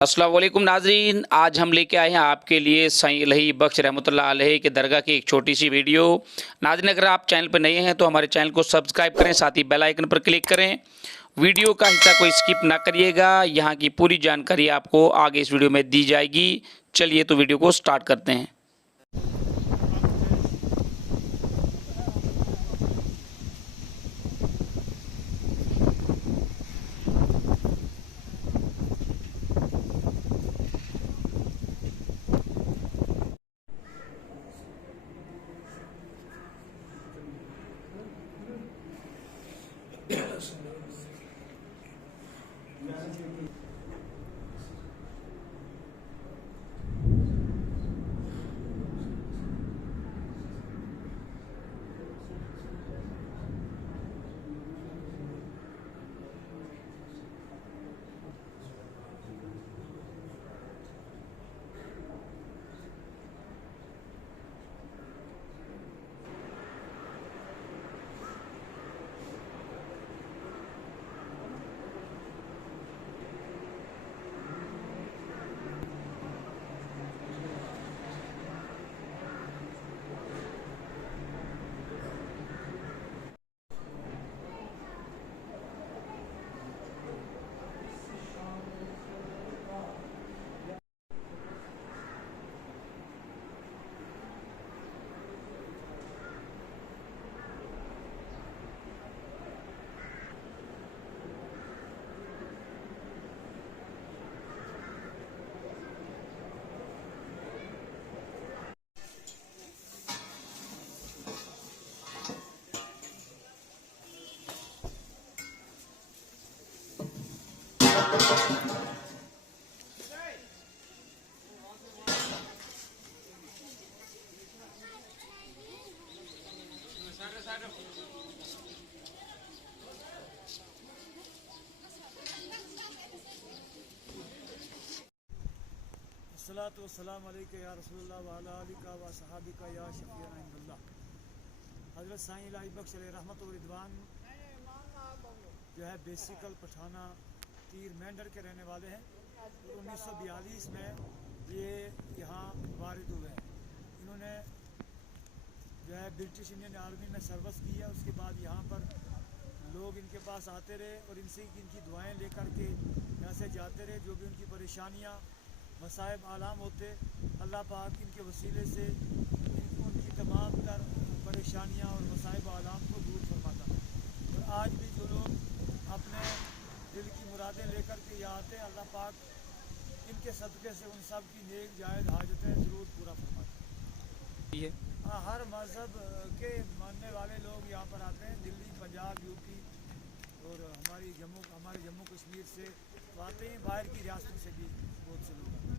अस्सलाम वालेकुम नाजरीन, आज हम लेके आए हैं आपके लिए साईं इलाही बख्श रहमतुल्लाह अलैह के दरगाह की एक छोटी सी वीडियो। नाजरीन, अगर आप चैनल पर नए हैं तो हमारे चैनल को सब्सक्राइब करें, साथ ही बेल आइकन पर क्लिक करें। वीडियो का हिस्सा कोई स्किप ना करिएगा, यहाँ की पूरी जानकारी आपको आगे इस वीडियो में दी जाएगी। चलिए तो वीडियो को स्टार्ट करते हैं। अस्सलातु वस्सलामु अलैका या रसूलल्लाह व अला आलिका व सहाबिका या शफीअना इंदल्लाह। हज़रत साईं इलाही बख्श अलैहि रहमत व रिदवान जो है बेसिकल पठाना तीर मेंढर के रहने वाले हैं। 1942 में ये यहाँ वारिद हुए हैं। इन्होंने जो है ब्रिटिश इंडियन आर्मी में सर्विस की है। उसके बाद यहाँ पर लोग इनके पास आते रहे और इनसे इनकी दुआएं लेकर के यहाँ से जाते रहे। जो भी उनकी परेशानियाँ मसाइब आलाम होते, अल्लाह पाक इनके वसीले से उनकी तमाम तर परेशानियाँ और मसाइब आलाम को दूर फरमाता है। और आज भी जो लोग अपने दिल की मुरादें लेकर के यहाँ आते हैं, अल्लाह पाक इनके सदक़े से उन सब की नेक जायज़ हाजतें ज़रूर पूरा फरमाते हैं। हाँ, हर मज़हब के मानने वाले लोग यहाँ पर आते हैं। दिल्ली, पंजाब, यूपी और हमारे जम्मू कश्मीर से तो आते हैं। बाहर की रियासतों से भी बहुत से लोग आते हैं।